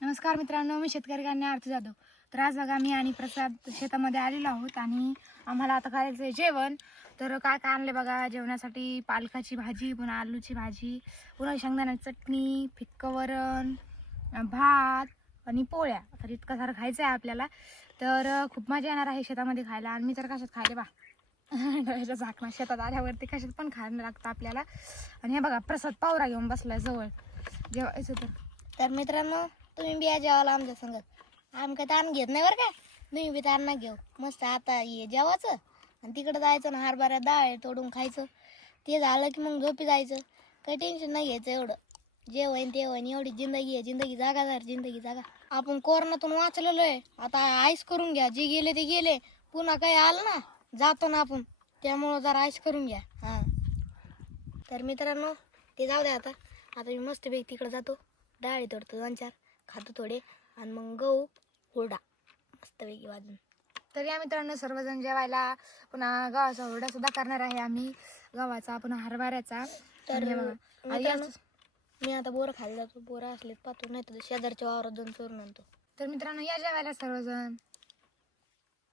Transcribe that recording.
नमस्कार मित्रांनो मी शेतकरी कन्या आरती जाधव. तर आज बघा मी आणि प्रसाद शेतामध्ये आलेलो आहोत आणि आम्हाला आता करायचं आहे जेवण. तर काय काय आणले बघा जेवणासाठी पालकाची भाजी पुन्हा आलूची भाजी पुन्हा शेंगदाण्याची चटणी फिक्क वरण भात आणि पोळ्या. तर इतकं सारं खायचं आहे आपल्याला. तर खूप मजा येणार आहे शेतामध्ये खायला. आणि मी तर कशात खायले बा? डोळ्याच्या झाकणा शेतात आल्यावरती कशात पण खायला लागतं आपल्याला. आणि हे बघा प्रसाद पावरा घेऊन बसलाय जवळ. जेवायचं तर मित्रांनो तुम्ही बी या जेवायला आमच्या संगत. आमका काय ताण घेत नाही बरं का? तुम्ही बी ताण ना घेऊ. मस्त आता ये जेवायचं आणि तिकडं जायचं ना हरभऱ्या डाळ तोडून खायचं. ते झालं की मग झोपी जायचं. काही टेन्शन नाही घ्यायचं एवढं. जे होईन ते होईन एवढी जिंदगी आहे. जिंदगी जागा जर जिंदगी जागा. आपण कोरोनातून वाचलेलो आहे. आता आईस करून घ्या. जे गेले ते गेले. पुन्हा काही आलं ना जातो ना आपण. त्यामुळं जरा आईस करून घ्या. हां. तर मित्रांनो ते जाऊ द्या आता. आता मी मस्तपैकी तिकडे जातो. डाळी तोडतो दोन चार. खातो थोडे आणि मग गहू हुरडा. मस्तपैकी वाजून. तर या मित्रांनो सर्वजण जेवायला पुन्हा गव्हाचा हुरडा सुद्धा करणार आहे आम्ही. गव्हाचा पुन्हा हरभऱ्याचा. तर आणि हे बघा. आणि मित्रांनो, याच- मी आता बोरं खायला जातो बोरं असले पाहतो नाही तर शेजारच्या वावरात जाऊन चोरून आणतो. तर मित्रांनो या जेवायला सर्वजण.